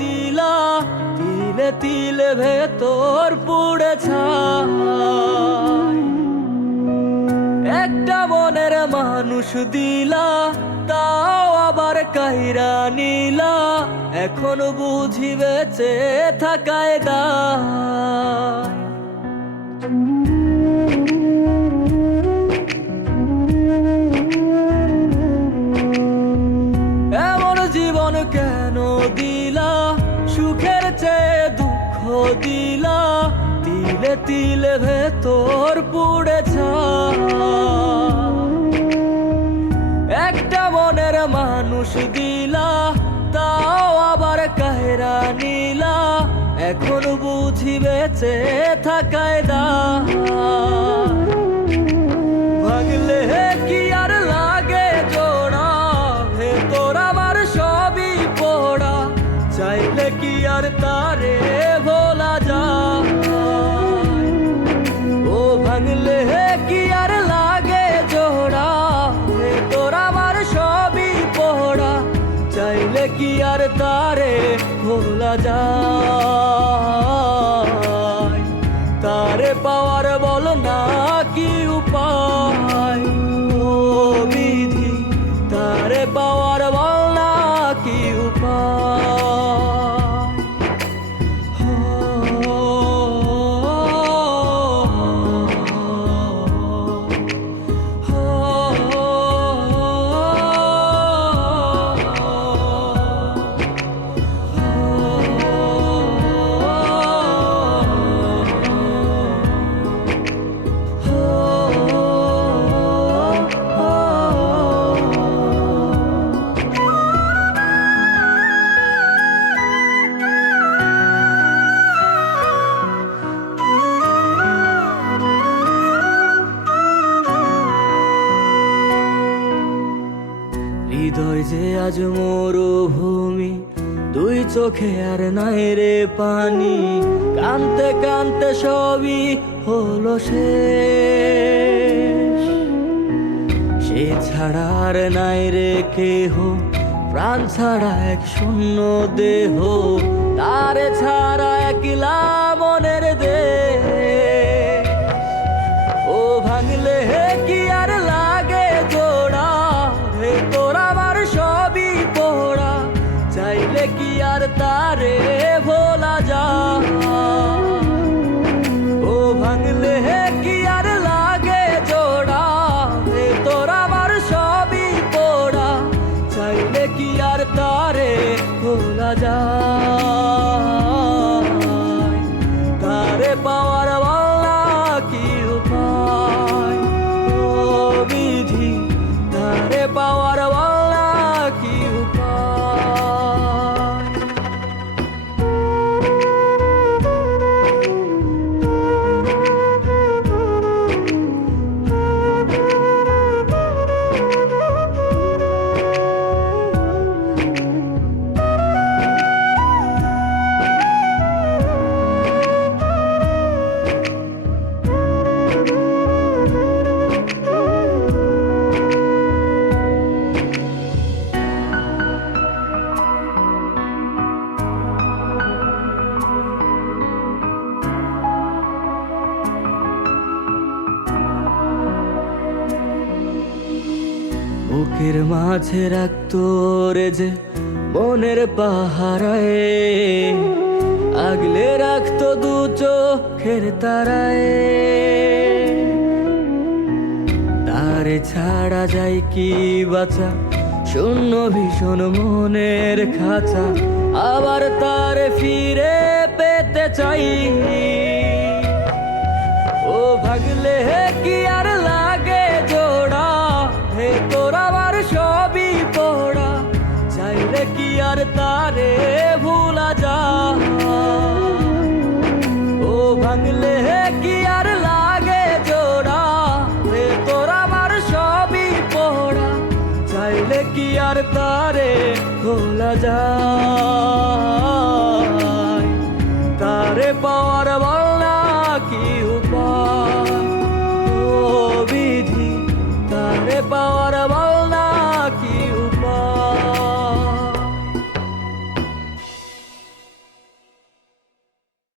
দিলা, তিলে তিলে ভেতর পুড়ে ছাই। একটা মনের মানুষ দিলা, তাও আবার কাইরা নিলা, এখন বুঝি বেঁচে থাকায় দায়। এমন জীবন কেন দিলা, সুখের চেয়ে দুঃখ দিলা, তিলে তিলে ভেতর পুড়ে ছাই। একটা মনের মানুষ দিলা, তাও আবার কাহেরা নিলা, এখন বুঝি বেঁচে থাকায় দায়। ভাগলে কি আর লাগে জোড়া, ভেতর আমার সবই পোড়া, চাইলে কি আর তারে ভোলা যায়। ও ভাঙলে কি আর লাগে জোড়া, ভেতর আমার সবই পোড়া, চাইলে কি আর তারে ভোলা যায়। তারে পাওয়ার বল না কি উপায়, ও বিধি তারে পাওয়ার বল না কি উপায়। হৃদয় যে আজ মরুভূমি, দুই চোখে আর নাই রে পানি, কানতে কানতে সবই হলো শেষ। সে ছাড়া আর নাই রে কেহ, প্রাণ ছাড়া এক শূন্য দেহ, তারে ছাড়া একলা মনের দেশ। ও ভাঙলে কি আর লাগে জোড়া, ভেতর আমার সবই পোড়া, চাইলে কি আর তারে ভোলা যায়। ও ভাঙলে কি আর লাগে জোড়া, ভেতর আমার সবই পোড়া, চাইলে কি আর তারে ভোলা যায়। তারে পাওয়ার বলা কি উপায়, ও বিধি তারে পাওয়ার বলা কি উপায়। বুকের মাঝে রাখতো রে যে মনের পাহারায়, আগলে রাখতো দু চোখের তারায়। তারে ছাড়া যায় কি বাঁচা, শূন্য ভীষণ মনের খাঁচা, আবার তারে ফিরে পেতে চাই। ও ভাগলে কি আর লাগে জোড়া, ভেতর আমার সবই পোড়া, চাইলে কি আর তারে ভোলা যায়। ও ভাঙলে কি আর লাগে জোড়া, ভেতর আমার সবই পোড়া, চাইলে কি আর তারে ভোলা যায়। তারে পাওয়ার বল না কি উপায়, ও বিধি তারে পাওয়ার